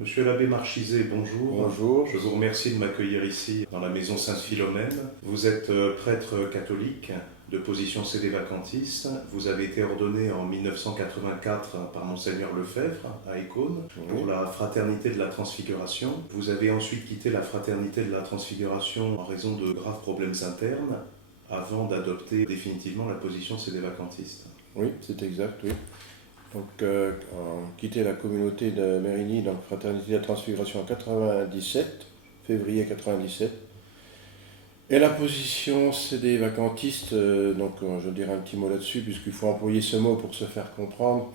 Monsieur l'abbé Marchizet, bonjour. Bonjour. Je vous remercie de m'accueillir ici dans la maison Sainte-Philomène. Vous êtes prêtre catholique de position sédévacantiste. Vous avez été ordonné en 1984 par Monseigneur Lefebvre à Écône pour la Fraternité de la Transfiguration. Vous avez ensuite quitté la Fraternité de la Transfiguration en raison de graves problèmes internes avant d'adopter définitivement la position sédévacantiste. Oui, c'est exact, oui. Donc, quitté la communauté de Mérigny, donc Fraternité de la Transfiguration en 97, février 97. Et la position sédévacantiste, je dirais un petit mot là-dessus, puisqu'il faut employer ce mot pour se faire comprendre.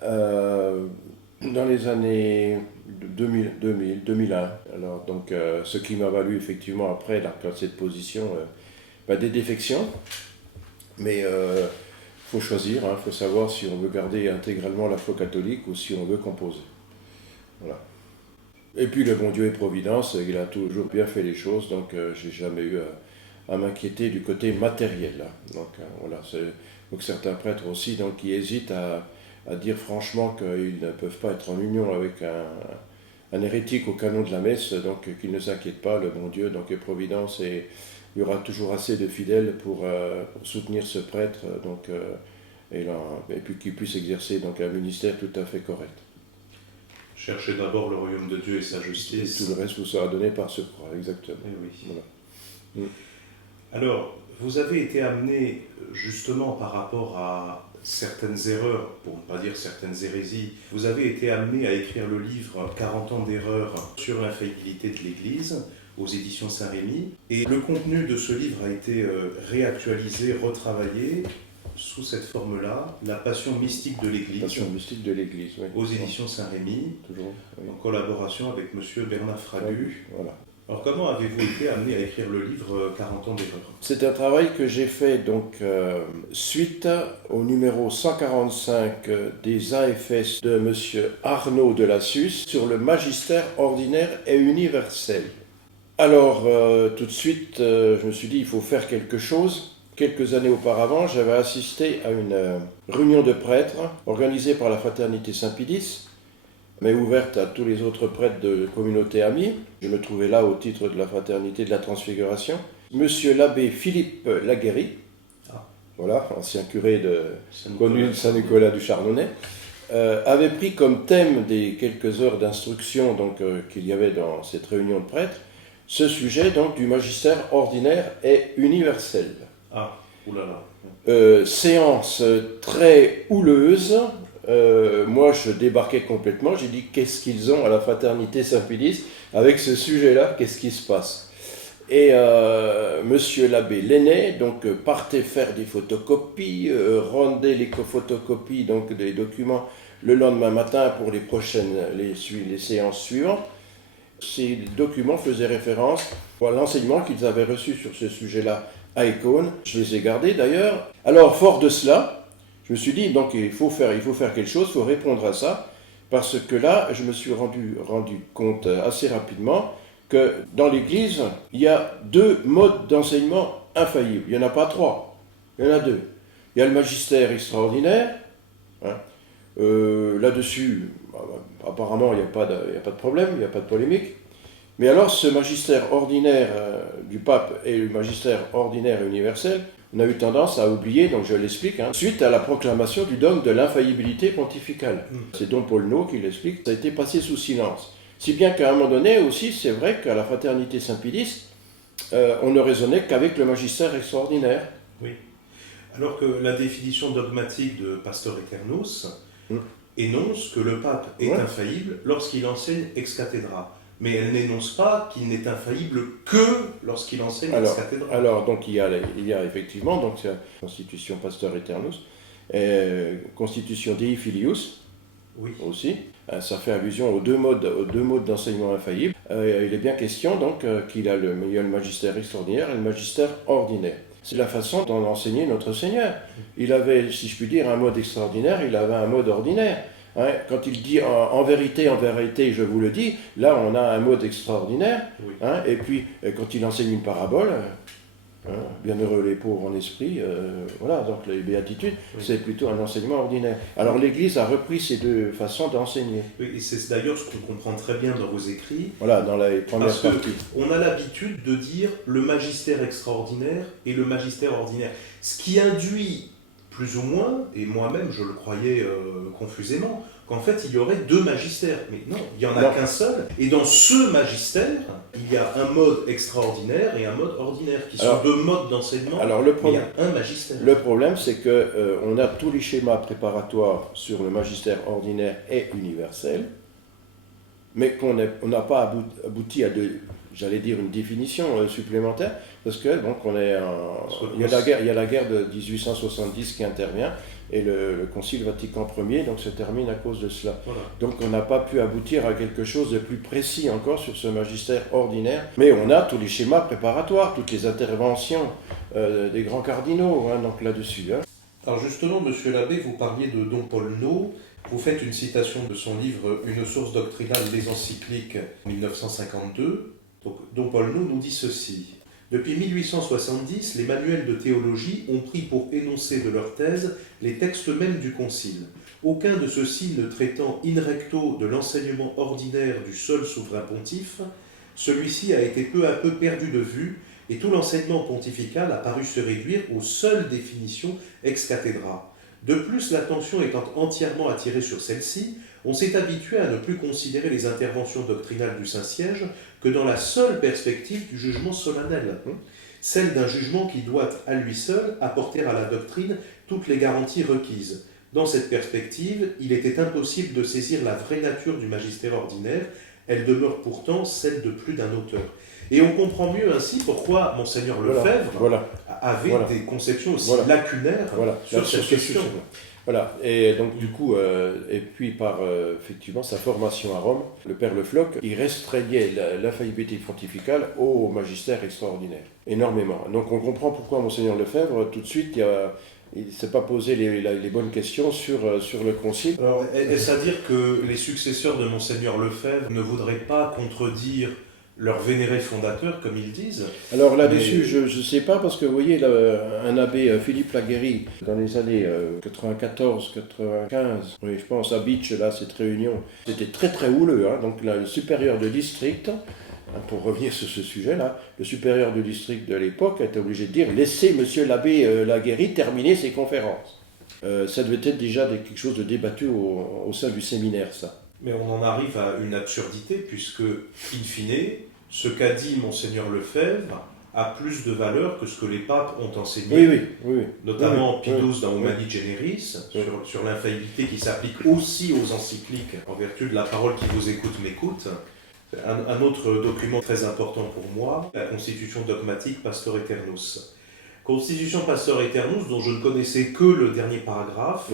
Dans les années 2001. Alors, donc, ce qui m'a valu effectivement après cette position des défections. Mais faut choisir, il faut savoir si on veut garder intégralement la foi catholique ou si on veut composer. Voilà. Et puis le bon Dieu est providence, il a toujours bien fait les choses, donc j'ai jamais eu à m'inquiéter du côté matériel. Donc voilà, donc certains prêtres aussi donc, qui hésitent à dire franchement qu'ils ne peuvent pas être en union avec un hérétique au canon de la messe, donc qu'ils ne s'inquiètent pas, le bon Dieu donc est providence et il y aura toujours assez de fidèles pour soutenir ce prêtre et puis qu'il puisse exercer donc, un ministère tout à fait correct. Cherchez d'abord le royaume de Dieu et sa justice. Et tout le reste vous sera donné par ce croix, exactement. Et oui. Voilà. Alors, vous avez été amené justement par rapport à certaines erreurs, pour ne pas dire certaines hérésies, vous avez été amené à écrire le livre 40 ans d'erreurs sur l'infaillibilité de l'Église aux éditions Saint-Rémy. Et le contenu de ce livre a été réactualisé, retravaillé sous cette forme-là, La Passion mystique de l'Église. Passion mystique de l'Église, oui. Aux éditions Saint-Rémy, toujours, oui. En collaboration avec M. Bernard Fragu. Voilà. Alors comment avez-vous été amené à écrire le livre 40 ans d'erreurs ? C'est un travail que j'ai fait donc suite au numéro 145 des AFS de M. Arnaud de Lassus sur le magistère ordinaire et universel. Alors tout de suite je me suis dit il faut faire quelque chose. Quelques années auparavant, j'avais assisté à une réunion de prêtres organisée par la Fraternité Saint-Pédis, mais ouverte à tous les autres prêtres de communauté amie. Je me trouvais là au titre de la Fraternité de la Transfiguration. Monsieur l'abbé Philippe Laguéry, voilà, ancien curé connu de Saint-Nicolas du Chardonnay, avait pris comme thème des quelques heures d'instruction qu'il y avait dans cette réunion de prêtres, ce sujet donc du magistère ordinaire et universel. Ah, oulala. Séance très houleuse. Moi, je débarquais complètement. J'ai dit, qu'est-ce qu'ils ont à la Fraternité Saint-Pédis avec ce sujet-là? Qu'est-ce qui se passe? Et monsieur l'abbé Lenné partait faire des photocopies, rendait les photocopies donc des documents le lendemain matin pour les séances suivantes. Ces documents faisaient référence à l'enseignement qu'ils avaient reçu sur ce sujet-là à Écône. Je les ai gardés d'ailleurs. Alors, fort de cela, je me suis dit, donc il faut faire quelque chose, il faut répondre à ça, parce que là, je me suis rendu compte assez rapidement que dans l'Église, il y a deux modes d'enseignement infaillibles. Il n'y en a pas trois, il y en a deux. Il y a le magistère extraordinaire. Là-dessus, apparemment, il n'y a pas de problème, il n'y a pas de polémique. Mais alors, ce magistère ordinaire du pape et le magistère ordinaire et universel, on a eu tendance à oublier, donc je l'explique, suite à la proclamation du dogme de l'infaillibilité pontificale. C'est Don Paul No qui l'explique, ça a été passé sous silence. Si bien qu'à un moment donné aussi, c'est vrai qu'à la Fraternité Saint-Pédis, on ne raisonnait qu'avec le magistère extraordinaire. Oui. Alors que la définition dogmatique de Pastor Eternus énonce que le pape est infaillible lorsqu'il enseigne ex cathedra. Mais elle n'énonce pas qu'il n'est infaillible que lorsqu'il enseigne ex cathedra. Alors, donc il y a effectivement donc, la Constitution Pastor Eternus, Constitution Dei Filius aussi. Ça fait allusion aux deux modes d'enseignement infaillible. Il est bien question donc qu'il y a le magistère extraordinaire et le magistère ordinaire. C'est la façon dont enseignait notre Seigneur. Il avait, si je puis dire, un mode extraordinaire, il avait un mode ordinaire. Quand il dit en vérité, je vous le dis, là on a un mode extraordinaire. Et puis quand il enseigne une parabole, Bienheureux les pauvres en esprit, voilà, donc les béatitudes, Oui. c'est plutôt un enseignement ordinaire. Alors l'Église a repris ces deux façons d'enseigner. Oui, et c'est d'ailleurs ce qu'on comprend très bien dans vos écrits. Voilà, dans les premières Parce parties. qu'on a l'habitude de dire le magistère extraordinaire et le magistère ordinaire. Ce qui induit plus ou moins, et moi-même je le croyais confusément, qu'en fait il y aurait deux magistères. Mais non, il n'y en a Non. qu'un seul. Et dans ce magistère, il y a un mode extraordinaire et un mode ordinaire, qui sont deux modes d'enseignement. Alors Mais il y a un magistère. le problème, c'est que on a tous les schémas préparatoires sur le magistère ordinaire et universel, mais qu'on n'a pas abouti à j'allais dire une définition supplémentaire, parce que donc il y a la guerre de 1870 qui intervient, et le Concile Vatican Ier donc se termine à cause de cela. Voilà. Donc on n'a pas pu aboutir à quelque chose de plus précis encore sur ce magistère ordinaire, mais on a tous les schémas préparatoires, toutes les interventions des grands cardinaux donc là-dessus. Alors justement, monsieur l'abbé, vous parliez de Don Paul No. Vous faites une citation de son livre « Une source doctrinale des encycliques » en 1952. Donc, Don Paul No nous dit ceci. « Depuis 1870, les manuels de théologie ont pris pour énoncer de leur thèse les textes mêmes du Concile. Aucun de ceux-ci ne traitant in recto de l'enseignement ordinaire du seul souverain pontife, celui-ci a été peu à peu perdu de vue et tout l'enseignement pontifical a paru se réduire aux seules définitions ex cathedra. De plus, l'attention étant entièrement attirée sur celle-ci, on s'est habitué à ne plus considérer les interventions doctrinales du Saint-Siège que dans la seule perspective du jugement solennel, celle d'un jugement qui doit, à lui seul, apporter à la doctrine toutes les garanties requises. Dans cette perspective, il était impossible de saisir la vraie nature du magistère ordinaire, elle demeure pourtant celle de plus d'un auteur. » Et on comprend mieux ainsi pourquoi Monseigneur Lefebvre avait des conceptions aussi lacunaires sur cette question. Voilà, et donc du coup, et puis par effectivement sa formation à Rome, le père Le Floch, il restreignait l'infaillibilité pontificale au magistère extraordinaire, énormément. Donc on comprend pourquoi Monseigneur Lefebvre, tout de suite, il ne s'est pas posé les bonnes questions sur le concile. Alors, est-ce à dire que les successeurs de Monseigneur Lefebvre ne voudraient pas contredire leur vénéré fondateur, comme ils disent? Alors là-dessus, je ne sais pas, parce que vous voyez, là, un abbé, Philippe Laguérie, dans les années 94-95, oui, je pense à Beach, là, cette réunion, c'était très très houleux, donc là, le supérieur de district, pour revenir sur ce sujet-là, le supérieur de district de l'époque était obligé de dire « Laissez monsieur l'abbé Laguérie terminer ses conférences ». Ça devait être déjà quelque chose de débattu au sein du séminaire, ça. Mais on en arrive à une absurdité, puisque, in fine, ce qu'a dit Monseigneur Lefebvre a plus de valeur que ce que les papes ont enseigné, notamment Pie XII dans Humani Generis, sur l'infaillibilité qui s'applique aussi aux encycliques, en vertu de la parole qui vous écoute m'écoute. Un autre document très important pour moi, la Constitution dogmatique Pastor Aeternus. Constitution Pastor Aeternus, dont je ne connaissais que le dernier paragraphe,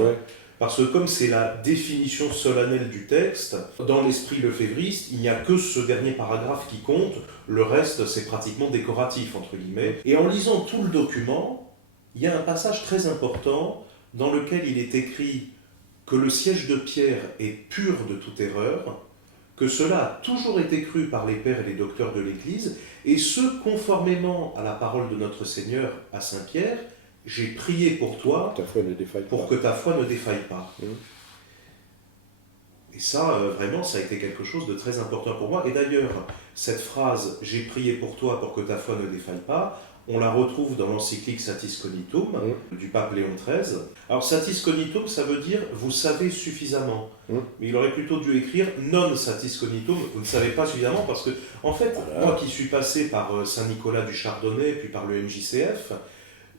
parce que comme c'est la définition solennelle du texte, dans l'esprit lefévriste, il n'y a que ce dernier paragraphe qui compte, le reste c'est pratiquement décoratif, entre guillemets. Et en lisant tout le document, il y a un passage très important dans lequel il est écrit que le siège de Pierre est pur de toute erreur, que cela a toujours été cru par les pères et les docteurs de l'Église, et ce, conformément à la parole de notre Seigneur à Saint-Pierre, j'ai prié pour toi, pour que ta foi ne défaille pas. Et ça, vraiment, ça a été quelque chose de très important pour moi. Et d'ailleurs, cette phrase « j'ai prié pour toi pour que ta foi ne défaille pas », on la retrouve dans l'encyclique Satis Cognitum du pape Léon XIII. Alors Satis Cognitum, ça veut dire « vous savez suffisamment ». Mais il aurait plutôt dû écrire « non Satis Cognitum », vous ne savez pas suffisamment, parce que, en fait, moi qui suis passé par Saint-Nicolas du Chardonnay, puis par le MJCF,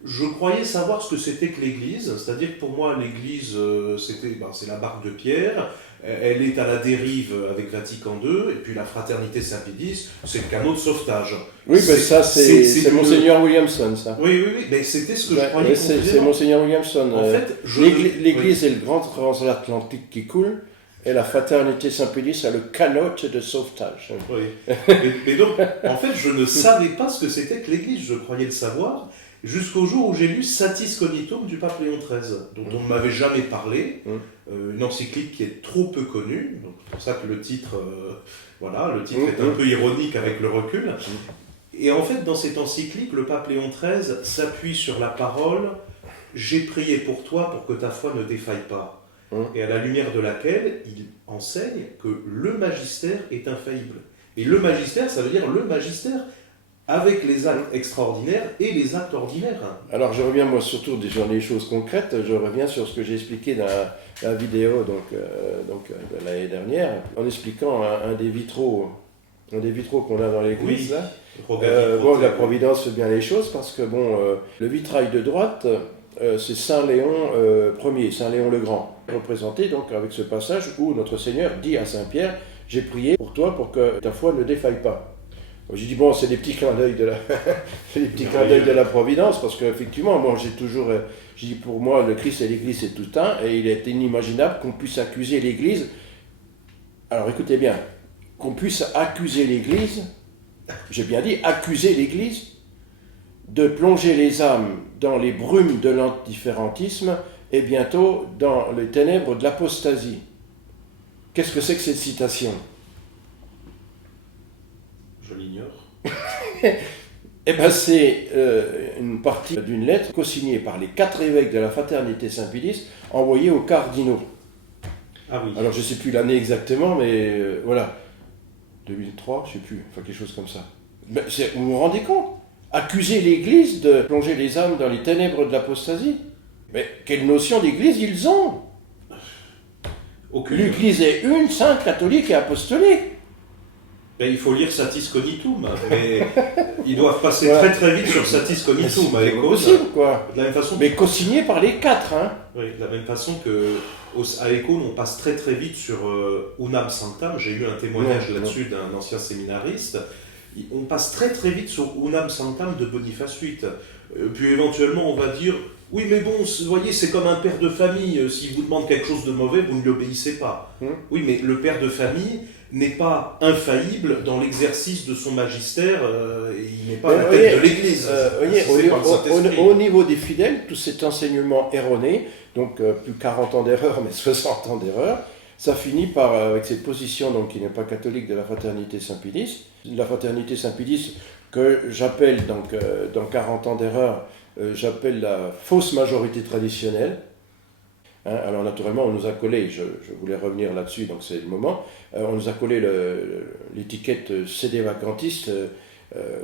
je croyais savoir ce que c'était que l'Église, c'est-à-dire que pour moi l'Église c'est la barque de Pierre, elle est à la dérive avec Vatican II, et puis la Fraternité Saint-Pédis, c'est le canot de sauvetage. Oui, mais ça c'est Monseigneur Williamson, ça. Oui, mais c'était ce que je croyais. C'est Monseigneur Williamson. En fait, l'Église est le grand transatlantique qui coule, et la Fraternité Saint-Pédis a le canot de sauvetage. Oui. Et donc, en fait, je ne savais pas ce que c'était que l'Église, je croyais le savoir, jusqu'au jour où j'ai lu Satis Cognitum du pape Léon XIII, dont on ne m'avait jamais parlé, une encyclique qui est trop peu connue, donc c'est pour ça que le titre, est un peu ironique avec le recul. Et en fait, dans cette encyclique, le pape Léon XIII s'appuie sur la parole « J'ai prié pour toi pour que ta foi ne défaille pas ». Et à la lumière de laquelle il enseigne que le magistère est infaillible. Et le magistère, ça veut dire le magistère avec les actes extraordinaires et les actes ordinaires. Alors je reviens moi surtout sur les choses concrètes, je reviens sur ce que j'ai expliqué dans la vidéo de l'année dernière, en expliquant un des vitraux qu'on a dans l'église. Oui, là. La Providence fait bien les choses parce que le vitrail de droite, c'est Saint Léon Ier, Saint Léon le Grand, représenté donc avec ce passage où notre Seigneur dit à Saint Pierre, j'ai prié pour toi pour que ta foi ne défaille pas. J'ai dit, c'est des petits clins d'œil de la Providence, parce qu'effectivement, moi j'ai dit pour moi, le Christ et l'Église c'est tout un, et il est inimaginable qu'on puisse accuser l'Église, alors écoutez bien, qu'on puisse accuser l'Église, j'ai bien dit accuser l'Église, de plonger les âmes dans les brumes de l'indifférentisme et bientôt dans les ténèbres de l'apostasie. Qu'est-ce que c'est que cette citation ? Je l'ignore. Eh bien, c'est une partie d'une lettre co-signée par les 4 évêques de la Fraternité Saint-Pédis, envoyée aux cardinaux. Ah oui. Alors, je ne sais plus l'année exactement, mais voilà. 2003, je ne sais plus, enfin quelque chose comme ça. Mais vous vous rendez compte ? Accuser l'Église de plonger les âmes dans les ténèbres de l'apostasie ? Mais quelle notion d'Église ils ont ? Aucune. L'Église est une, sainte, catholique et apostolique. Ben, il faut lire Satis Cognitum, mais ils doivent passer très très vite sur Satis Cognitum. C'est possible, quoi. De la même façon, mais co-signé par les 4, hein. Oui, de la même façon qu'à Écône, on passe très très vite sur Unam Sanctam. J'ai eu un témoignage là-dessus d'un ancien séminariste. On passe très très vite sur Unam Sanctam de Boniface VIII. Puis éventuellement, on va dire, oui mais bon, vous voyez, c'est comme un père de famille. S'il vous demande quelque chose de mauvais, vous ne lui obéissez pas. Oui, mais le père de famille n'est pas infaillible dans l'exercice de son magistère, il n'est pas la tête de l'Église. Au niveau des fidèles, tout cet enseignement erroné, donc plus 40 ans d'erreur, mais 60 ans d'erreur, ça finit avec cette position donc, qui n'est pas catholique de la Fraternité Saint-Pédis. La Fraternité Saint-Pédis, que j'appelle donc, dans 40 ans d'erreur, j'appelle la fausse majorité traditionnelle. Alors naturellement, on nous a collé, je voulais revenir là-dessus, donc c'est le moment, on nous a collé l'étiquette CD vacantiste.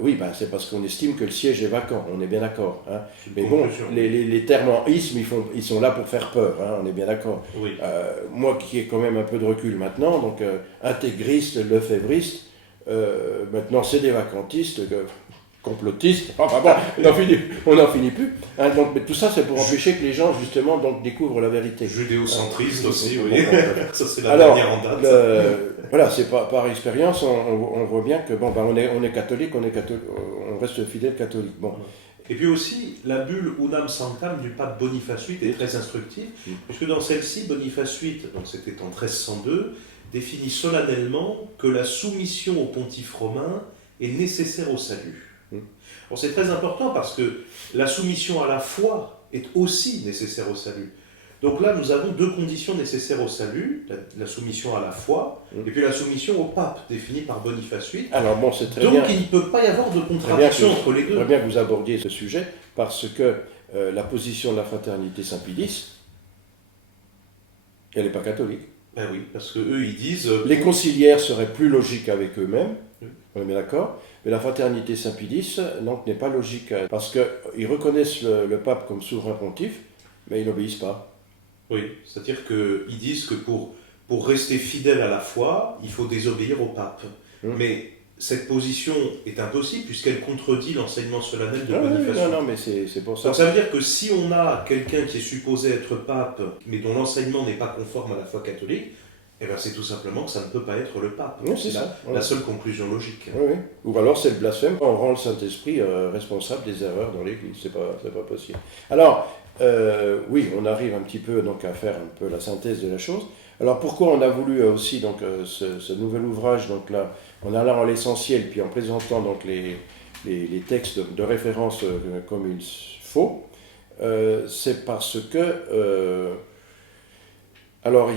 Oui, c'est parce qu'on estime que le siège est vacant, on est bien d'accord. Mais bon, les termes en isme, ils sont là pour faire peur, on est bien d'accord. Oui. Moi qui ai quand même un peu de recul maintenant, donc intégriste, lefévriste, maintenant CD vacantiste, complotiste, on n'en finit plus. Mais tout ça, c'est pour empêcher que les gens, justement, découvrent la vérité. Judéocentriste aussi, oui. Ça, c'est la dernière en date. Voilà, c'est par expérience, on voit bien que on est catholique, on reste fidèle catholique. Bon. Et puis aussi, la bulle Unam Sanctam du pape Boniface VIII est très instructive, puisque dans celle-ci, Boniface VIII, donc c'était en 1302, définit solennellement que la soumission au pontife romain est nécessaire au salut. Bon, c'est très important parce que la soumission à la foi est aussi nécessaire au salut. Donc là, nous avons 2 conditions nécessaires au salut, la soumission à la foi, et puis la soumission au pape, définie par Boniface VIII. Alors bon, c'est très Donc bien. il ne peut pas y avoir de contradiction entre les deux. Très bien que vous abordiez ce sujet, parce que la position de la Fraternité Saint-Pédis, elle n'est pas catholique. Ben oui, parce qu'eux, ils disent... Les conciliaires seraient plus logiques avec eux-mêmes, on est bien d'accord, mais la Fraternité Saint-Pédis, donc, n'est pas logique, parce qu'ils reconnaissent le pape comme souverain pontife, mais ils n'obéissent pas. Oui, c'est-à-dire qu'ils disent que pour rester fidèle à la foi, il faut désobéir au pape. Mais cette position est impossible puisqu'elle contredit l'enseignement solennel de Boniface. Non, mais c'est pour ça. Donc ça veut dire que si on a quelqu'un qui est supposé être pape, mais dont l'enseignement n'est pas conforme à la foi catholique, eh ben c'est tout simplement que ça ne peut pas être le pape. Oui, c'est la seule conclusion logique. Oui. Ou alors c'est le blasphème, on rend le Saint-Esprit responsable des erreurs dans l'Église, c'est pas possible. Alors, oui, on arrive un petit peu donc, à faire un peu la synthèse de la chose. Alors pourquoi on a voulu aussi donc, ce nouvel ouvrage, donc là, en allant à l'essentiel, puis en présentant donc, les textes de référence comme il faut, c'est parce que Alors,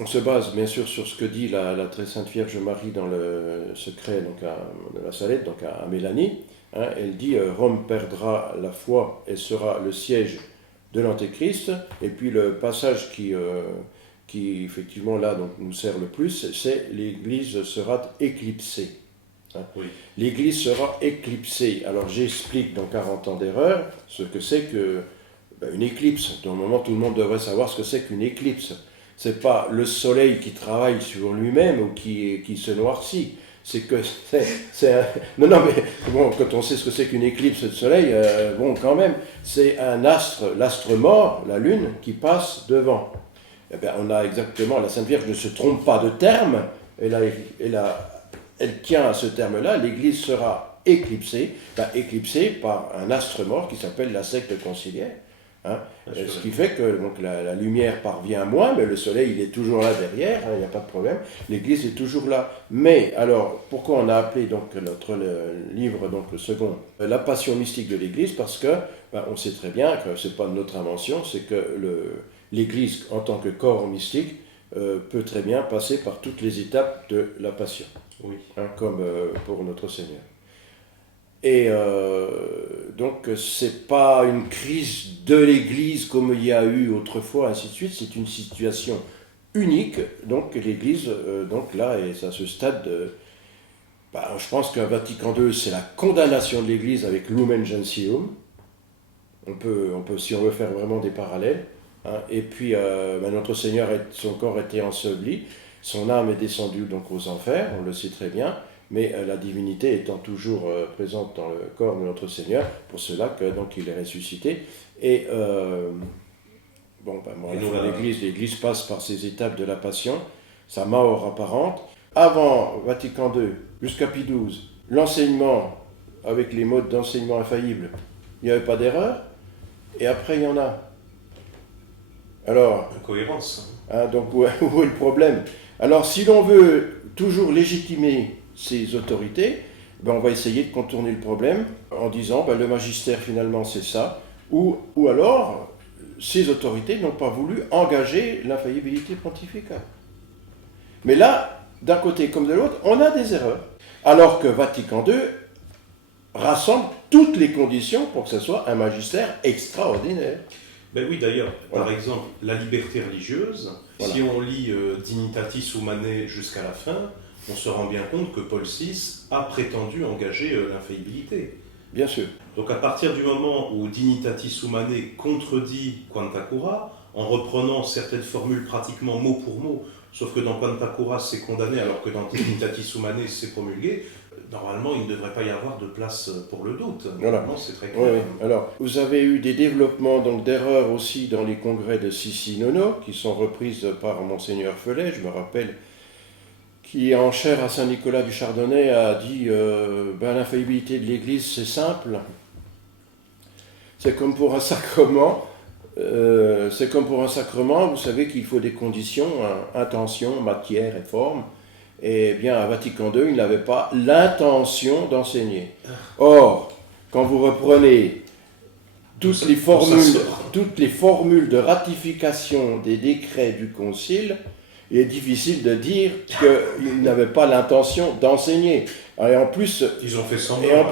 on se base bien sûr sur ce que dit la très sainte Vierge Marie dans le secret donc de la Salette, donc à Mélanie. Hein. Elle dit Rome perdra la foi et sera le siège de l'Antéchrist. Et puis le passage qui effectivement là donc, nous sert le plus, c'est l'Église sera éclipsée. Hein. Oui. L'Église sera éclipsée. Alors j'explique dans 40 ans d'erreur ce que c'est que une éclipse. Normalement, tout le monde devrait savoir ce que c'est qu'une éclipse. C'est pas le soleil qui travaille sur lui-même ou qui se noircit. C'est que non, mais bon, quand on sait ce que c'est qu'une éclipse de soleil, bon, quand même, c'est un astre, l'astre mort, la lune, qui passe devant. Eh bien, on a exactement, la Sainte Vierge ne se trompe pas de terme, elle tient à ce terme-là, l'Église sera éclipsée, éclipsée par un astre mort qui s'appelle la secte conciliaire. Hein, ce qui fait que donc, la lumière parvient moins, mais le soleil il est toujours là derrière, il n'y a pas de problème, l'Église est toujours là. Mais alors, pourquoi on a appelé donc notre livre, donc le second, La Passion mystique de l'Église? Parce que on sait très bien que ce n'est pas de notre invention, c'est que l'Église en tant que corps mystique peut très bien passer par toutes les étapes de la Passion, Oui. hein, comme pour notre Seigneur. Et donc, c'est pas une crise de l'Église comme il y a eu autrefois, ainsi de suite. C'est une situation unique. Donc, l'Église, donc là, est à ce stade. Je pense qu'un Vatican II, c'est la condamnation de l'Église avec Lumen Gentium. On peut, si on veut faire vraiment des parallèles. Hein. Et puis, notre Seigneur, son corps était enseveli. Son âme est descendue donc aux enfers, on le sait très bien. Mais la divinité étant toujours présente dans le corps de notre Seigneur, pour cela que donc il est ressuscité. Et l'Église passe par ces étapes de la Passion, sa mort apparente. Avant Vatican II, jusqu'à Pie XII, l'enseignement avec les modes d'enseignement infaillibles, il n'y avait pas d'erreur. Et après, il y en a. Alors, Incohérence. Hein, donc où est le problème? Alors, si l'on veut toujours légitimer ces autorités, on va essayer de contourner le problème en disant le magistère finalement c'est ça, ou alors ces autorités n'ont pas voulu engager l'infaillibilité pontificale. Mais là, d'un côté comme de l'autre, on a des erreurs. Alors que Vatican II rassemble toutes les conditions pour que ce soit un magistère extraordinaire. Ben oui, d'ailleurs, Voilà. Par exemple, la liberté religieuse, Voilà. si on lit Dignitatis Humanae jusqu'à la fin, on se rend bien compte que Paul VI a prétendu engager l'infaillibilité. Bien sûr. Donc à partir du moment où Dignitatis Humanae contredit Quanta Cura, en reprenant certaines formules pratiquement mot pour mot, sauf que dans Quanta Cura c'est condamné alors que dans Dignitatis Humanae c'est promulgué, normalement il ne devrait pas y avoir de place pour le doute. Voilà. Normalement c'est très clair. Oui. Alors, vous avez eu des développements donc d'erreurs aussi dans les congrès de Sissi-Nono, qui sont reprises par Monseigneur Felet, je me rappelle, qui en chair à Saint-Nicolas du Chardonnay a dit l'infaillibilité de l'Église c'est simple, c'est comme pour un sacrement, vous savez qu'il faut des conditions, intention, matière et forme. Et bien à Vatican II, il n'avait pas l'intention d'enseigner. Or, quand vous reprenez toutes les formules de ratification des décrets du Concile, il est difficile de dire qu'il n'avait pas l'intention d'enseigner. Et en plus, Ils ont fait semblant.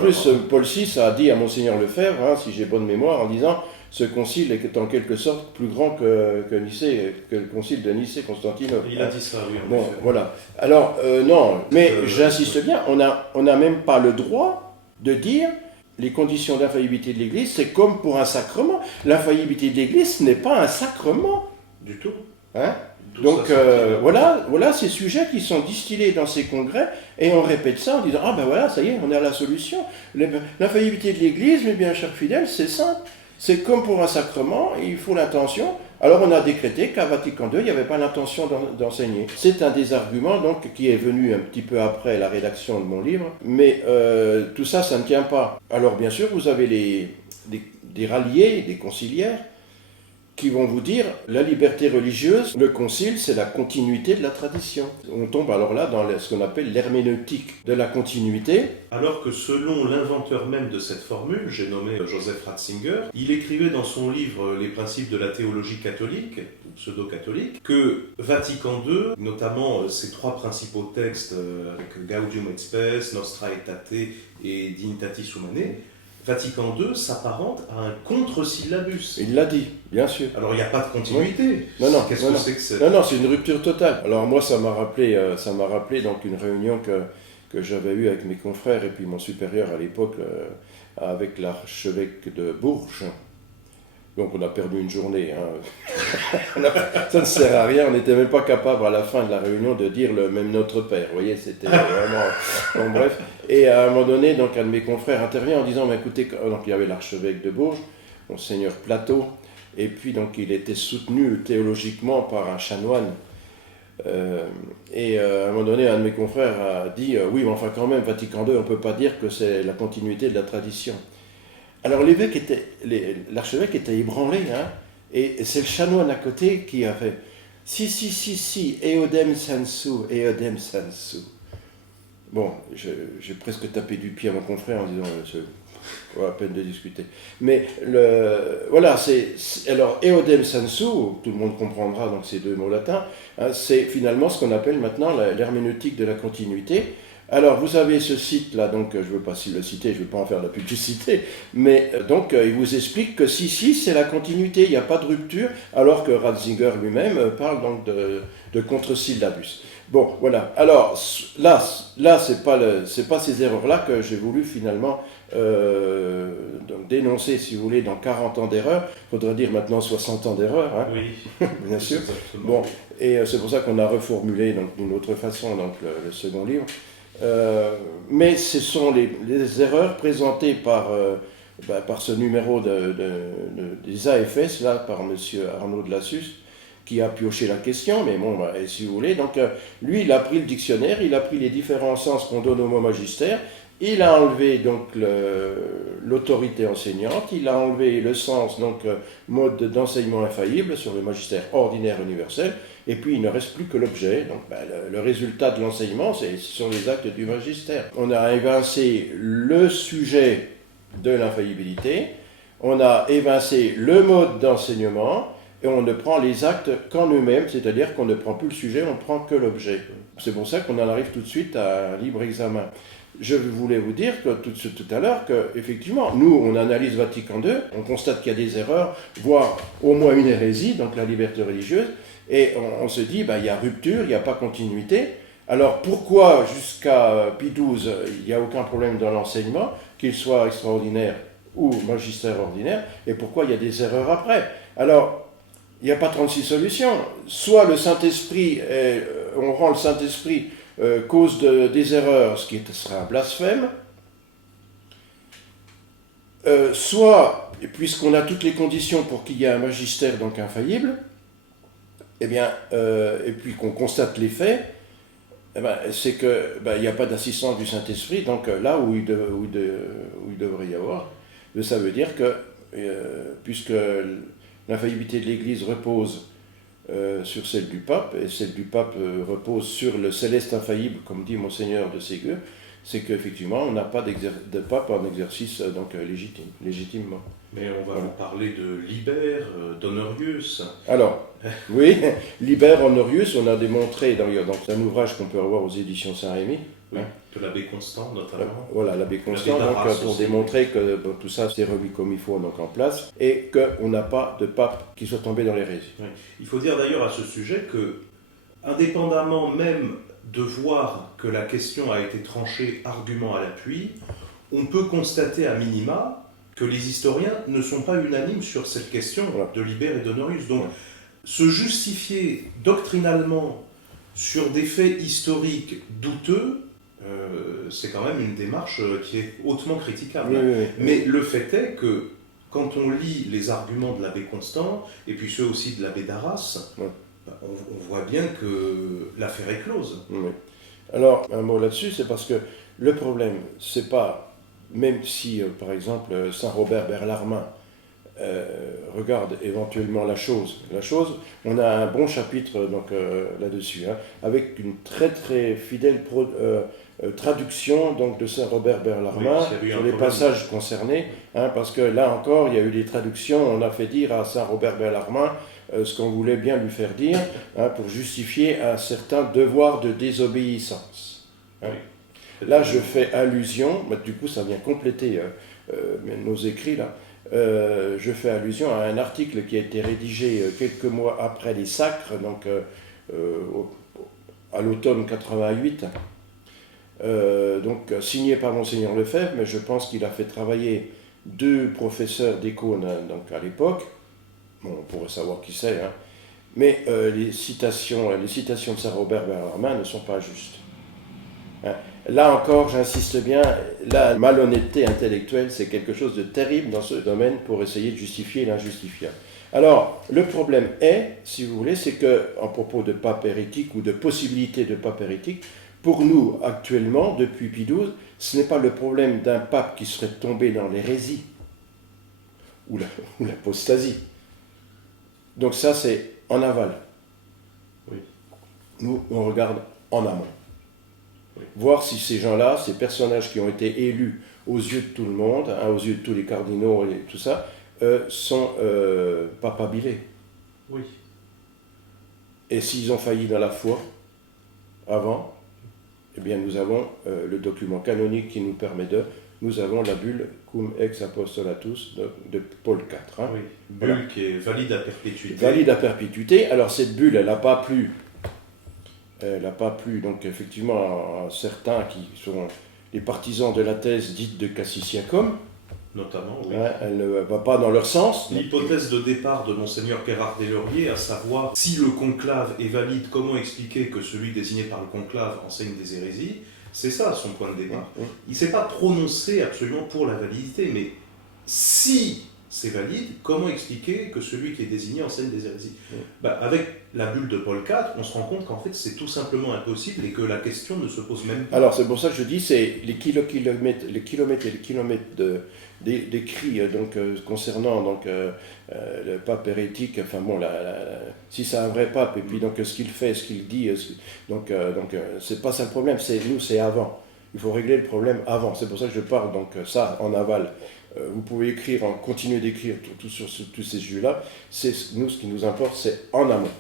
Paul VI a dit à Monseigneur Lefebvre, si j'ai bonne mémoire, en disant ce concile est en quelque sorte plus grand que le concile de Nicée-Constantinople. Il a dit ça, oui. Bon, voilà. Alors, non, mais j'insiste bien, on n'a même pas le droit de dire les conditions d'infaillibilité de l'Église, c'est comme pour un sacrement. L'infaillibilité de l'Église n'est pas un sacrement. Du tout. Hein? Tout Donc ça, voilà ces sujets qui sont distillés dans ces congrès et on répète ça en disant ça y est, on a la solution. L'infaillibilité de l'Église, mes bien chers fidèles, c'est simple. C'est comme pour un sacrement, il faut l'intention. Alors on a décrété qu'à Vatican II, il n'y avait pas l'intention d'enseigner. C'est un des arguments donc, qui est venu un petit peu après la rédaction de mon livre, mais tout ça, ça ne tient pas. Alors bien sûr, vous avez des ralliés, des conciliaires, qui vont vous dire la liberté religieuse, le concile, c'est la continuité de la tradition. On tombe alors là dans ce qu'on appelle l'herméneutique de la continuité. Alors que selon l'inventeur même de cette formule, j'ai nommé Joseph Ratzinger, il écrivait dans son livre Les principes de la théologie catholique, ou pseudo-catholique, que Vatican II, notamment ses 3 principaux textes avec Gaudium et Spes, Nostra Aetate et Dignitatis Humanae, Vatican II s'apparente à un contre-syllabus. Il l'a dit, bien sûr. Alors il n'y a pas de continuité. Non, non, Qu'est-ce que c'est que ça? Non, c'est une rupture totale. Alors moi, ça m'a rappelé donc une réunion que j'avais eue avec mes confrères et puis mon supérieur à l'époque avec l'archevêque de Bourges. Donc on a perdu une journée. Ça ne sert à rien, on n'était même pas capable à la fin de la réunion de dire le même Notre Père. Vous voyez, c'était vraiment... Bon, bref. Et à un moment donné, donc, un de mes confrères intervient en disant, mais écoutez, donc, il y avait l'archevêque de Bourges, Monseigneur Plateau, et puis donc il était soutenu théologiquement par un chanoine. Et à un moment donné, un de mes confrères a dit, oui, mais enfin quand même, Vatican II, on ne peut pas dire que c'est la continuité de la tradition. Alors l'archevêque était ébranlé, hein, et c'est le chanoine à côté qui a fait « Si, eodem sensu. » Bon, j'ai presque tapé du pied à mon confrère en disant « pas la peine de discuter ». Mais voilà, alors « eodem sensu », tout le monde comprendra donc ces 2 mots latins, hein, c'est finalement ce qu'on appelle maintenant l'herméneutique de la continuité. Alors, vous avez ce site-là, donc je ne veux pas le citer, je ne veux pas en faire de la publicité, mais donc il vous explique que si, c'est la continuité, il n'y a pas de rupture, alors que Ratzinger lui-même parle donc de contre-syllabus. Bon, voilà. Alors, là c'est pas ces erreurs-là que j'ai voulu finalement donc dénoncer, si vous voulez, dans 40 ans d'erreur. Il faudrait dire maintenant 60 ans d'erreur, hein. Oui, bien sûr. Exactement. Bon, et c'est pour ça qu'on a reformulé donc d'une autre façon donc, le second livre. Mais ce sont les erreurs présentées par ce numéro des AFS, là, par M. Arnaud de Lassus, qui a pioché la question, mais bon, si vous voulez, donc lui, il a pris le dictionnaire, il a pris les différents sens qu'on donne au mot magistère, il a enlevé donc l'autorité enseignante, il a enlevé le sens, donc mode d'enseignement infaillible sur le magistère ordinaire universel, et puis il ne reste plus que l'objet. Donc le résultat de l'enseignement, ce sont les actes du magistère. On a évincé le sujet de l'infaillibilité, on a évincé le mode d'enseignement, et on ne prend les actes qu'en eux-mêmes, c'est-à-dire qu'on ne prend plus le sujet, on ne prend que l'objet. C'est pour ça qu'on en arrive tout de suite à un libre examen. Je voulais vous dire que tout à l'heure qu'effectivement, nous, on analyse Vatican II, on constate qu'il y a des erreurs, voire au moins une hérésie, donc la liberté religieuse, et on se dit, il y a rupture, il n'y a pas continuité. Alors pourquoi jusqu'à Pie XII, il n'y a aucun problème dans l'enseignement, qu'il soit extraordinaire ou magistère ordinaire, et pourquoi il y a des erreurs après? Alors, il n'y a pas 36 solutions. Soit le Saint-Esprit, on rend le Saint-Esprit cause des erreurs, ce qui serait un blasphème, soit, puisqu'on a toutes les conditions pour qu'il y ait un magistère donc infaillible, et puis qu'on constate les faits, c'est qu'il n'y a pas d'assistance du Saint-Esprit, donc là où il devrait y avoir. Ça veut dire que, puisque l'infaillibilité de l'Église repose sur celle du pape, et celle du pape repose sur le céleste infaillible, comme dit Monseigneur de Ségur, c'est qu'effectivement, on n'a pas de pape en exercice donc, légitimement. Mais on va vous parler de Liber, d'Honorius. Alors, oui, Liber, Honorius, on a démontré dans un ouvrage qu'on peut avoir aux éditions Saint-Rémy. Oui, de l'abbé Constant notamment. Voilà, l'abbé Constant, donc, pour démontrer que tout ça s'est remis comme il faut donc en place et qu'on n'a pas de pape qui soit tombé dans l'hérésie. Oui. Il faut dire d'ailleurs à ce sujet que, indépendamment même de voir que la question a été tranchée argument à l'appui, on peut constater à minima que les historiens ne sont pas unanimes sur cette question de Liber et d'Honorius. Donc, se justifier doctrinalement sur des faits historiques douteux, c'est quand même une démarche qui est hautement critiquable. Oui. Mais le fait est que, quand on lit les arguments de l'abbé Constant, et puis ceux aussi de l'abbé d'Arras, on voit bien que l'affaire est close. Oui. Alors, un mot là-dessus, c'est parce que le problème, c'est pas, même si, par exemple, Saint Robert Bellarmin regarde éventuellement la chose, on a un bon chapitre donc, là-dessus, hein, avec une très très fidèle traduction donc, de Saint Robert Bellarmin sur les passages concernés, hein, parce que là encore, il y a eu des traductions, on a fait dire à Saint Robert Bellarmin ce qu'on voulait bien lui faire dire, hein, pour justifier un certain devoir de désobéissance. Hein. Là, je fais allusion, du coup ça vient compléter nos écrits là, je fais allusion à un article qui a été rédigé quelques mois après les sacres, donc à l'automne 88, donc signé par Monseigneur Lefebvre, mais je pense qu'il a fait travailler 2 professeurs d'Écône donc à l'époque. Bon, on pourrait savoir qui c'est, hein. Mais les citations de Saint Robert Bellarmin ne sont pas justes. Hein. Là encore, j'insiste bien, la malhonnêteté intellectuelle, c'est quelque chose de terrible dans ce domaine pour essayer de justifier l'injustifiable. Alors, le problème est, si vous voulez, c'est que, en propos de pape hérétique ou de possibilité de pape hérétique, pour nous, actuellement, depuis Pie XII, ce n'est pas le problème d'un pape qui serait tombé dans l'hérésie ou l'apostasie. Donc ça, c'est en aval. Oui. Nous, on regarde en amont. Oui. Voir si ces gens-là, ces personnages qui ont été élus aux yeux de tout le monde, hein, aux yeux de tous les cardinaux et tout ça, sont papabilés. Oui. Et s'ils ont failli dans la foi, avant, eh bien nous avons le document canonique qui nous permet nous avons la bulle Cum ex apostolatus de Paul IV. Hein. Oui, bulle voilà. qui est valide à perpétuité. Valide à perpétuité. Alors cette bulle, elle n'a pas plu. Donc effectivement, à certains qui sont les partisans de la thèse dite de Cassisiacum. Notamment, oui. Hein, elle ne va pas dans leur sens. L'hypothèse de départ de Monseigneur Gérard Deslauriers, à savoir si le conclave est valide, comment expliquer que celui désigné par le conclave enseigne des hérésies, c'est ça son point de départ. Il ne s'est pas prononcé absolument pour la validité, mais si c'est valide, comment expliquer que celui qui est désigné enseigne des hérésies ? Avec la bulle de Paul IV, on se rend compte qu'en fait c'est tout simplement impossible et que la question ne se pose même pas. Alors c'est pour ça que je dis, c'est les kilomètres et les kilomètres d'écrits concernant le pape hérétique, enfin bon, si c'est un vrai pape, et puis donc ce qu'il fait, ce qu'il dit, c'est pas ça le problème, c'est avant. Il faut régler le problème avant. C'est pour ça que je parle donc ça en aval. Vous pouvez continuer d'écrire tout sur tous ces sujets-là. Nous, ce qui nous importe, c'est en amont.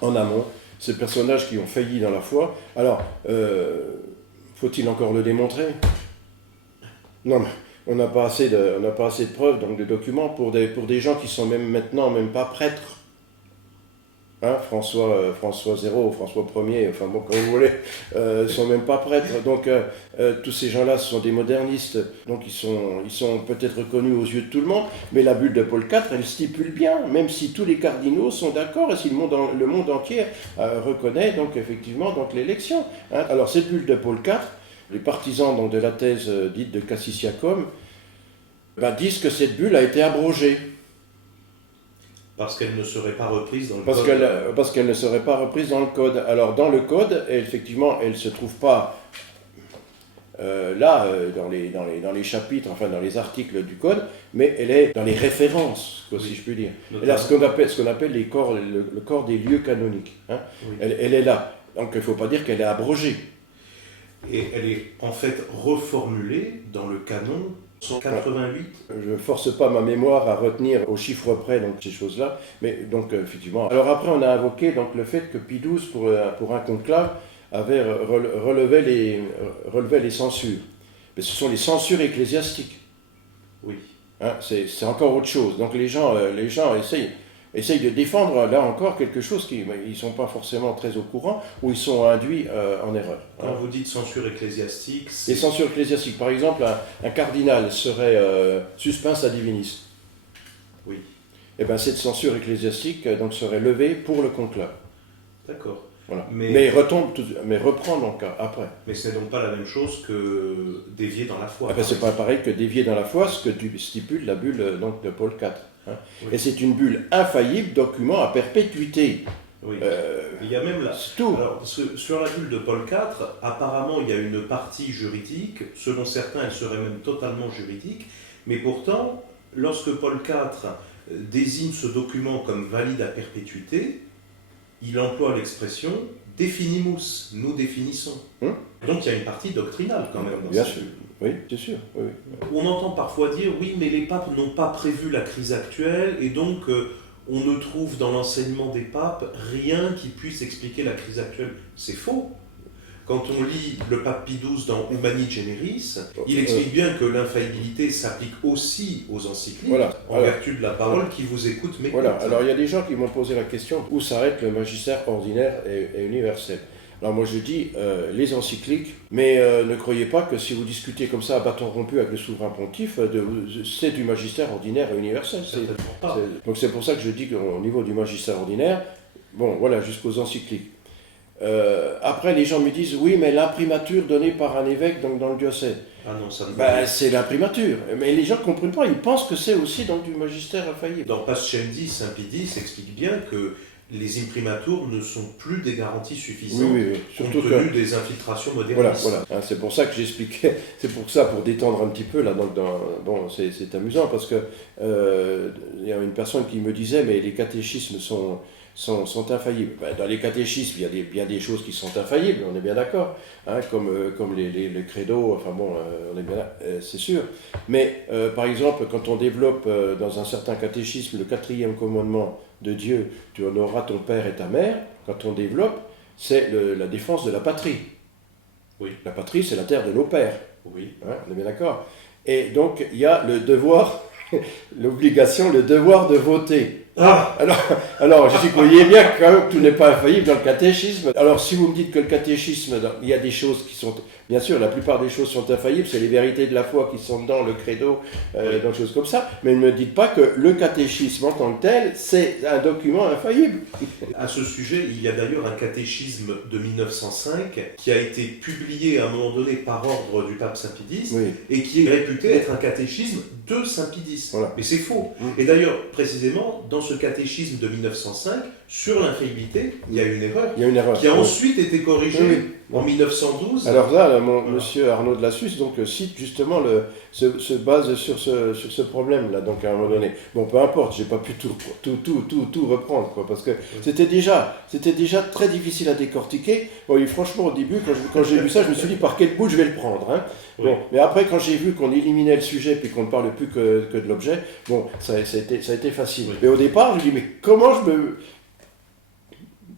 En amont, ces personnages qui ont failli dans la foi. Alors, faut-il encore le démontrer ? Non, mais on n'a pas assez de preuves, donc de documents pour des gens qui sont maintenant même pas prêtres. Hein, François Zéro, François Ier, enfin bon, comme vous voulez, sont même pas prêtres. Donc tous ces gens-là sont des modernistes, donc ils sont peut-être reconnus aux yeux de tout le monde, mais la bulle de Paul IV, elle stipule bien, même si tous les cardinaux sont d'accord et si le monde entier reconnaît donc effectivement donc l'élection. Hein. Alors cette bulle de Paul IV, les partisans donc, de la thèse dite de Cassisiacum disent que cette bulle a été abrogée. Parce qu'elle ne serait pas reprise dans le code. Parce qu'elle ne serait pas reprise dans le code. Alors dans le code, effectivement, elle ne se trouve pas dans les chapitres, enfin dans les articles du code, mais elle est dans les références, si je puis dire. Elle a ce qu'on appelle le corps des lieux canoniques. Hein. Oui. Elle est là. Donc il ne faut pas dire qu'elle est abrogée. Et elle est en fait reformulée dans le canon 188. Je ne force pas ma mémoire à retenir au chiffre près donc, ces choses-là, mais donc effectivement. Alors après, on a invoqué donc, le fait que Pie XII, pour un conclave, avait relevé les censures. Mais ce sont les censures ecclésiastiques. Oui. Hein, c'est encore autre chose. Donc les gens essayent de défendre là encore quelque chose qu'ils ne sont pas forcément très au courant ou ils sont induits en erreur. Quand vous dites censure ecclésiastique, les censures ecclésiastiques, par exemple, un cardinal serait suspens a divinis. Oui. Et bien cette censure ecclésiastique donc, serait levée pour le conclave. D'accord. Voilà. Mais reprend donc après. Mais ce n'est donc pas la même chose que dévier dans la foi. C'est pas pareil que dévier dans la foi, ce que stipule la bulle donc, de Paul IV. Hein. Oui. Et c'est une bulle infaillible, document à perpétuité. Oui. Il y a même là. Tout. Alors, sur la bulle de Paul IV, apparemment il y a une partie juridique. Selon certains, elle serait même totalement juridique. Mais pourtant, lorsque Paul IV désigne ce document comme valide à perpétuité, il emploie l'expression « definimus », nous définissons. Donc il y a une partie doctrinale quand même. Bien sûr, oui, c'est sûr. Oui. On entend parfois dire « oui, mais les papes n'ont pas prévu la crise actuelle et donc on ne trouve dans l'enseignement des papes rien qui puisse expliquer la crise actuelle ». C'est faux. Quand on lit le pape Pie XII dans Humani Generis, il explique bien que l'infaillibilité s'applique aussi aux encycliques, en vertu de la parole qui vous écoute m'écoute. Voilà, alors il y a des gens qui m'ont posé la question où s'arrête le magistère ordinaire et universel. Alors moi je dis les encycliques, mais ne croyez pas que si vous discutez comme ça à bâton rompu avec le souverain pontife, c'est du magistère ordinaire et universel. Donc c'est pour ça que je dis qu'au niveau du magistère ordinaire, bon voilà, jusqu'aux encycliques. Après, les gens me disent, oui, mais l'imprimature donnée par un évêque donc, dans le diocèse. Ah non, ça ne va c'est l'imprimature. Mais les gens ne comprennent pas, ils pensent que c'est aussi donc, du magistère infaillible. Dans Pascendi, Saint Pie X explique bien que les imprimatures ne sont plus des garanties suffisantes Surtout compte tenu des infiltrations modernistes. Voilà. C'est pour ça que j'expliquais, c'est pour ça, pour détendre un petit peu, là, bon, c'est amusant, parce que il y a une personne qui me disait, mais les catéchismes sont infaillibles. Dans les catéchismes, il y a bien des choses qui sont infaillibles, on est bien d'accord, comme les credos, enfin bon, on est bien là, c'est sûr. Mais par exemple, quand on développe dans un certain catéchisme le 4e commandement de Dieu, tu honoreras ton père et ta mère, quand on développe, c'est la défense de la patrie. Oui. La patrie, c'est la terre de nos pères. Oui. On est bien d'accord. Et donc, il y a le devoir, l'obligation, le devoir de voter. Alors, je dis que vous voyez bien quand même que tout n'est pas infaillible dans le catéchisme. Alors, si vous me dites que le catéchisme, il y a des choses qui sont... Bien sûr, la plupart des choses sont infaillibles, c'est les vérités de la foi qui sont dans le credo, dans des choses comme ça. Mais ne me dites pas que le catéchisme en tant que tel, c'est un document infaillible. À ce sujet, il y a d'ailleurs un catéchisme de 1905 qui a été publié à un moment donné par ordre du pape Saint Pie X et qui est réputé être un catéchisme de Saint Pie X. Voilà. Mais c'est faux. Et d'ailleurs, précisément, dans ce catéchisme de 1905, sur l'infaillibilité, il y a une erreur, qui a ensuite été corrigée en 1912. Alors là, monsieur Arnaud de la Suisse donc, cite justement, se base sur ce problème-là, donc à un moment donné. Bon, peu importe, j'ai pas pu tout reprendre, quoi, parce que c'était déjà très difficile à décortiquer. Bon, et franchement, au début, quand j'ai vu ça, je me suis dit par quel bout je vais le prendre. Bon, mais après, quand j'ai vu qu'on éliminait le sujet puis qu'on ne parlait plus que de l'objet, bon, ça a été facile. Mais au départ, je me dis, mais comment je me...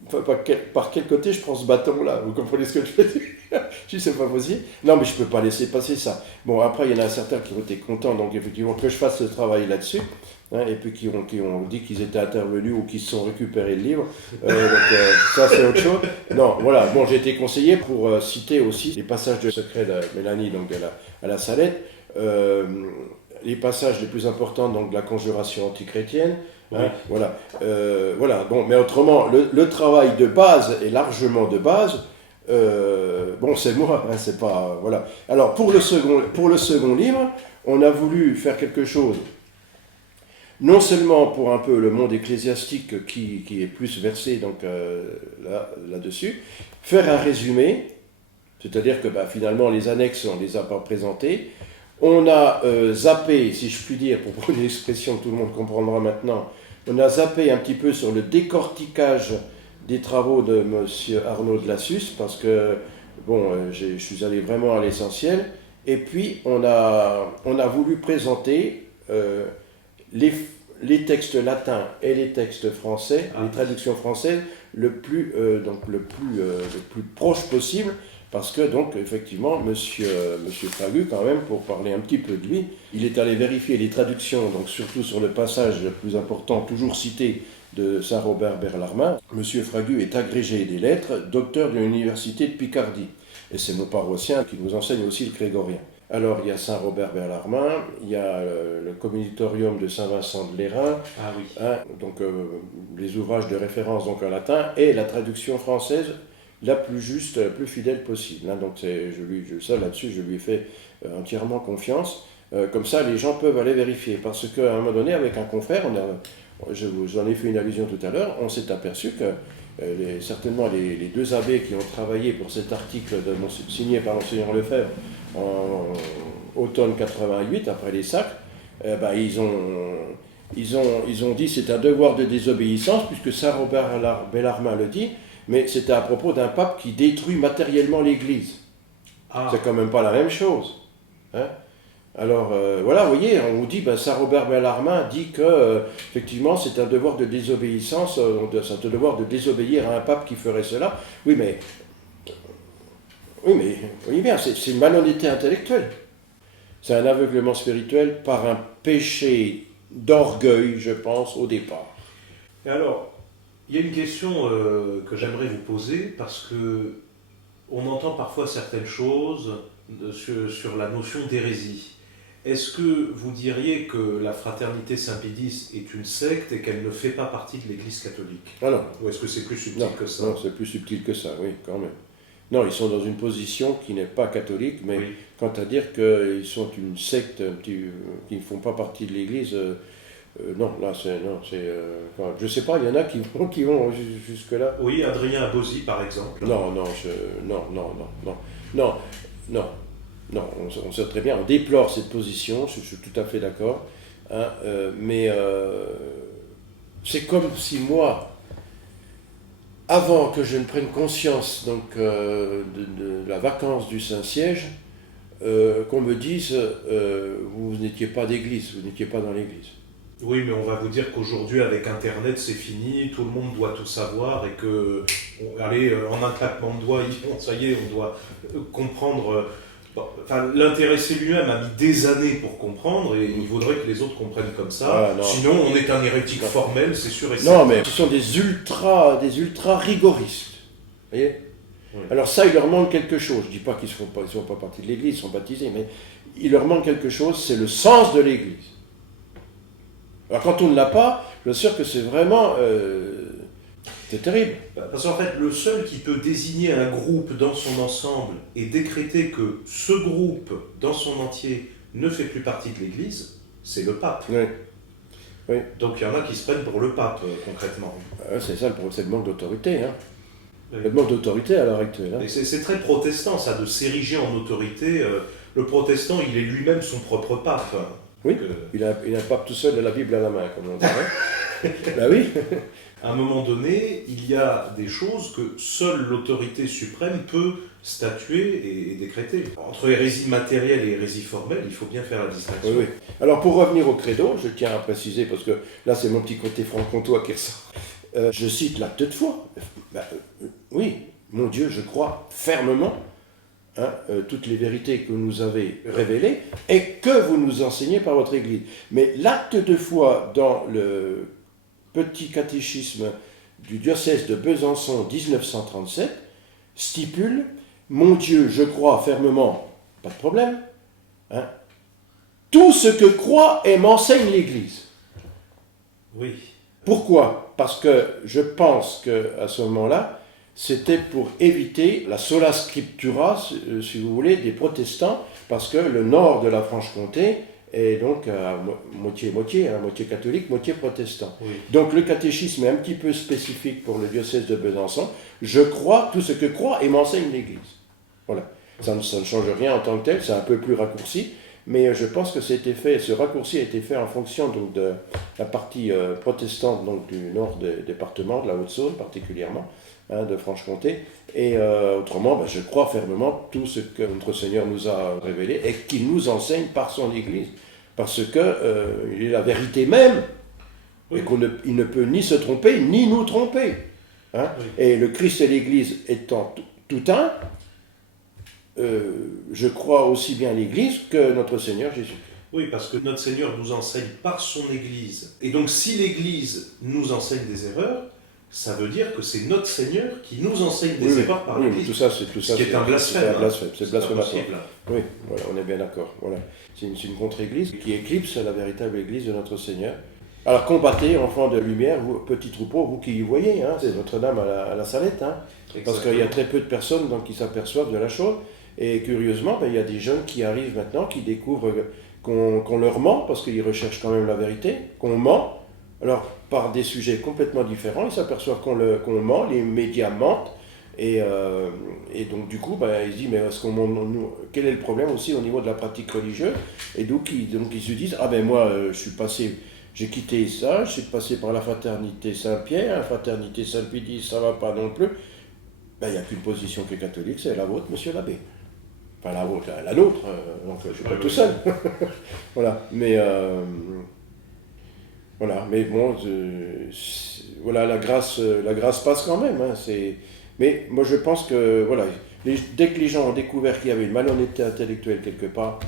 Enfin, par quel côté je prends ce bâton-là? Vous comprenez ce que je veux dire? Je dis, c'est pas possible. Non, mais je peux pas laisser passer ça. Bon, après, il y en a certains qui ont été contents, donc effectivement, que je fasse ce travail là-dessus, et puis qui ont dit qu'ils étaient intervenus ou qu'ils se sont récupérés le livre. Ça, c'est autre chose. Non, voilà. Bon, j'ai été conseillé pour citer aussi les passages de secret de Mélanie, donc à la Salette, les passages les plus importants donc, de la conjuration antichrétienne. Voilà. Bon, mais autrement, le travail de base est largement de base. Bon, c'est moi, c'est pas... Voilà. Alors, pour le second livre, on a voulu faire quelque chose, non seulement pour un peu le monde ecclésiastique qui est plus versé donc, là-dessus, faire un résumé, c'est-à-dire que finalement, les annexes, on ne les a pas présentées. On a zappé, si je puis dire, pour prendre une expression que tout le monde comprendra maintenant, on a zappé un petit peu sur le décortiquage des travaux de M. Arnaud de la Suisse, parce que, bon, je suis allé vraiment à l'essentiel. Et puis, on a voulu présenter les textes latins et les textes français, les traductions françaises, le plus proche possible. Parce que, donc, effectivement, monsieur Fragu, quand même, pour parler un petit peu de lui, il est allé vérifier les traductions, donc surtout sur le passage le plus important, toujours cité, de Saint Robert Berlarmin. Monsieur Fragu est agrégé des lettres, docteur de l'université de Picardie. Et c'est mon paroissien qui nous enseigne aussi le grégorien. Alors, il y a Saint Robert Berlarmin, il y a le Communitorium de Saint-Vincent de Lérins, donc les ouvrages de référence donc, en latin, et la traduction française, la plus juste, la plus fidèle possible. Donc là-dessus, je lui ai fait entièrement confiance. Comme ça, les gens peuvent aller vérifier. Parce qu'à un moment donné, avec un confrère, je vous en ai fait une allusion tout à l'heure, on s'est aperçu que certainement les deux abbés qui ont travaillé pour cet article signé par Monseigneur Lefebvre en automne 88, après les sacres, ils ont dit c'est un devoir de désobéissance, puisque Saint Robert Bellarmin le dit, mais c'était à propos d'un pape qui détruit matériellement l'Église. Ah, C'est quand même pas la même chose. Hein. Alors voilà, vous voyez, on vous dit, Saint Robert Bellarmin dit que effectivement c'est un devoir de désobéissance, c'est un devoir de désobéir à un pape qui ferait cela. Oui, mais vous voyez bien, c'est une malhonnêteté intellectuelle. C'est un aveuglement spirituel par un péché d'orgueil, je pense, au départ. et alors, il y a une question que j'aimerais vous poser, parce que on entend parfois certaines choses sur la notion d'hérésie. Est-ce que vous diriez que la Fraternité Saint-Pédis est une secte et qu'elle ne fait pas partie de l'Église catholique? Ah non, Ou est-ce que c'est plus subtil non, que ça? non, c'est plus subtil que ça, oui, quand même. Non, ils sont dans une position qui n'est pas catholique, mais Oui. quant à dire qu'ils sont une secte qui ne font pas partie de l'Église, non, là, enfin, je sais pas, il y en a qui vont jusque-là. Oui, Adrien Abosi, par exemple. Non, on sait très bien, on déplore cette position, je suis tout à fait d'accord, hein, mais c'est comme si moi, avant que je ne prenne conscience donc, de la vacance du Saint-Siège, qu'on me dise vous n'étiez pas d'église, vous n'étiez pas dans l'église. Oui, mais on va vous dire qu'aujourd'hui, avec Internet, c'est fini, tout le monde doit tout savoir et que, allez, en un claquement de doigts, ça y est, on doit comprendre. Enfin, l'intéressé lui-même a mis des années pour comprendre et il vaudrait que les autres comprennent comme ça. Ah, Sinon, on est un hérétique formel, c'est sûr et certain. Non, mais ce sont des ultra rigoristes. Vous voyez ? Oui. Alors ça, il leur manque quelque chose. Je ne dis pas qu'ils ne sont pas partie de l'église, ils sont baptisés, mais il leur manque quelque chose, c'est le sens de l'église. Alors quand on ne l'a pas, je suis sûr que c'est vraiment... c'est terrible. Parce qu'en fait, le seul qui peut désigner un groupe dans son ensemble et décréter que ce groupe, dans son entier, ne fait plus partie de l'Église, c'est le pape. Oui. Donc il y en a qui se prennent pour le pape, concrètement. C'est ça, c'est le manque d'autorité. Hein. Oui. Le manque d'autorité à l'heure actuelle. Hein. Et c'est très protestant, ça, de s'ériger en autorité. Le protestant, il est lui-même son propre pape. Oui, Donc, il a un pape tout seul de la Bible à la main, comme on dit. Hein. Ben oui. à un moment donné, il y a des choses que seule l'autorité suprême peut statuer et décréter. Entre hérésie matérielle et hérésie formelle, il faut bien faire la distinction. Oui. Alors pour revenir au credo, je tiens à préciser, parce que là c'est mon petit côté franc-comtois qui ressort. Je cite l'acte de foi. Oui, mon Dieu, je crois fermement toutes les vérités que vous nous avez révélées et que vous nous enseignez par votre Église. Mais l'acte de foi dans le petit catéchisme du diocèse de Besançon 1937 stipule « Mon Dieu, je crois fermement », pas de problème, tout ce que croit et m'enseigne l'Église. Oui. Pourquoi ? Parce que je pense qu'à ce moment-là, c'était pour éviter la sola scriptura, si vous voulez, des protestants, parce que le nord de la Franche-Comté est donc à moitié-moitié, moitié catholique, moitié protestant. Oui. Donc le catéchisme est un petit peu spécifique pour le diocèse de Besançon. Je crois tout ce que croit et m'enseigne l'Église. Voilà. Ça ne change rien en tant que tel, c'est un peu plus raccourci, mais je pense que ce raccourci a été fait en fonction donc, de la partie protestante donc, du nord des départements, de la Haute-Saône particulièrement, de Franche-Comté. Et autrement, je crois fermement tout ce que notre Seigneur nous a révélé et qu'il nous enseigne par son Église. Parce qu'il est la vérité même, Oui. et qu'il ne peut ni se tromper, ni nous tromper. Oui. Et le Christ et l'Église étant tout un, je crois aussi bien l'Église que notre Seigneur Jésus. Oui, parce que notre Seigneur nous enseigne par son Église. Et donc si l'Église nous enseigne des erreurs, ça veut dire que c'est notre Seigneur qui nous enseigne des erreurs par l'Église. Tout ça, ce qui est un blasphème. C'est un blasphème, c'est blasphématoire. Impossible. Oui, voilà, on est bien d'accord. Voilà. C'est une contre-église qui éclipse la véritable Église de notre Seigneur. Alors combattez, enfants de lumière, vous, petits troupeaux, vous qui y voyez, c'est Notre-Dame à la Salette, parce qu'il y a très peu de personnes donc, qui s'aperçoivent de la chose. Et curieusement, il y a des jeunes qui arrivent maintenant, qui découvrent qu'on leur ment, parce qu'ils recherchent quand même la vérité, qu'on ment. Alors, par des sujets complètement différents, ils s'aperçoivent qu'on ment, les médias mentent, Et donc du coup, ben, il se dit, mais quel est le problème aussi au niveau de la pratique religieuse? Et donc ils se disent, ah ben moi, j'ai quitté ça, je suis passé par la fraternité Saint-Pierre, la fraternité Saint-Pédis, ça va pas non plus. Ben, il n'y a qu'une position qui est catholique, c'est la vôtre, monsieur l'abbé. Enfin la vôtre, la nôtre, donc je ne suis pas tout seul. Voilà, mais bon, voilà, la grâce passe quand même. Hein, mais moi je pense que, voilà, dès que les gens ont découvert qu'il y avait une malhonnêteté intellectuelle quelque part,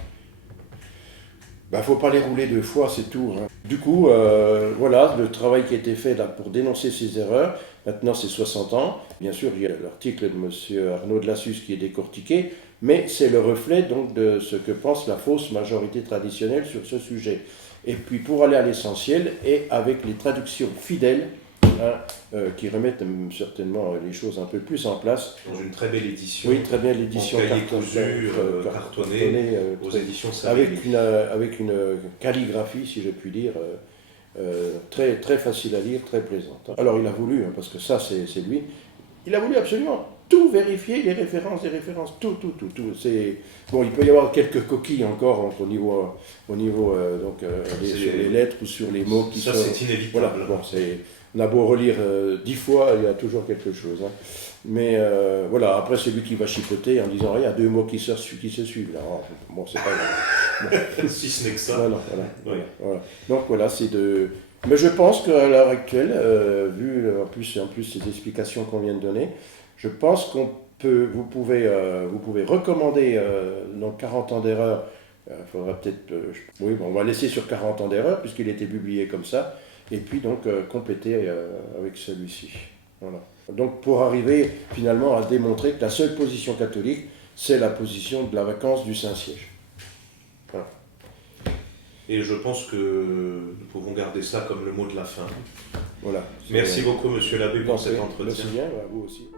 ben, faut pas les rouler deux fois, c'est tout. Hein. Du coup, voilà, le travail qui a été fait là pour dénoncer ces erreurs, maintenant c'est 60 ans. Bien sûr, il y a l'article de M. Arnaud de Lassus qui est décortiqué, mais c'est le reflet donc de ce que pense la fausse majorité traditionnelle sur ce sujet. Et puis pour aller à l'essentiel, et avec les traductions fidèles, hein, qui remettent certainement les choses un peu plus en place. Dans une très belle édition. Oui, très bien, l'édition cartonnée aux éditions Saint-Denis. Avec une calligraphie, si je puis dire, très, très facile à lire, très plaisante. Alors il a voulu, hein, parce que ça c'est lui, il a voulu absolument tout vérifier, les références, tout. Bon, il peut y avoir quelques coquilles encore au niveau sur les lettres ou sur les mots qui sont... Ça c'est inévitable. Voilà, bon, on a beau relire 10 fois, il y a toujours quelque chose. Hein. Mais voilà, après c'est lui qui va chipoter en disant il y a deux mots qui se suivent. Là. Bon, c'est pas grave. Bon. Si ce n'est que ça. Voilà. Donc voilà, Mais je pense qu'à l'heure actuelle, vu en plus ces explications qu'on vient de donner, je pense vous pouvez recommander dans 40 ans d'erreur. Il faudra peut-être, oui, bon, on va laisser sur 40 ans d'erreur puisqu'il était publié comme ça, et puis donc compléter avec celui-ci. Voilà. Donc pour arriver finalement à démontrer que la seule position catholique, c'est la position de la vacance du Saint-Siège. Voilà. Et je pense que nous pouvons garder ça comme le mot de la fin. Voilà. Merci beaucoup, monsieur l'abbé, pour cet entretien. Merci bien, à vous aussi.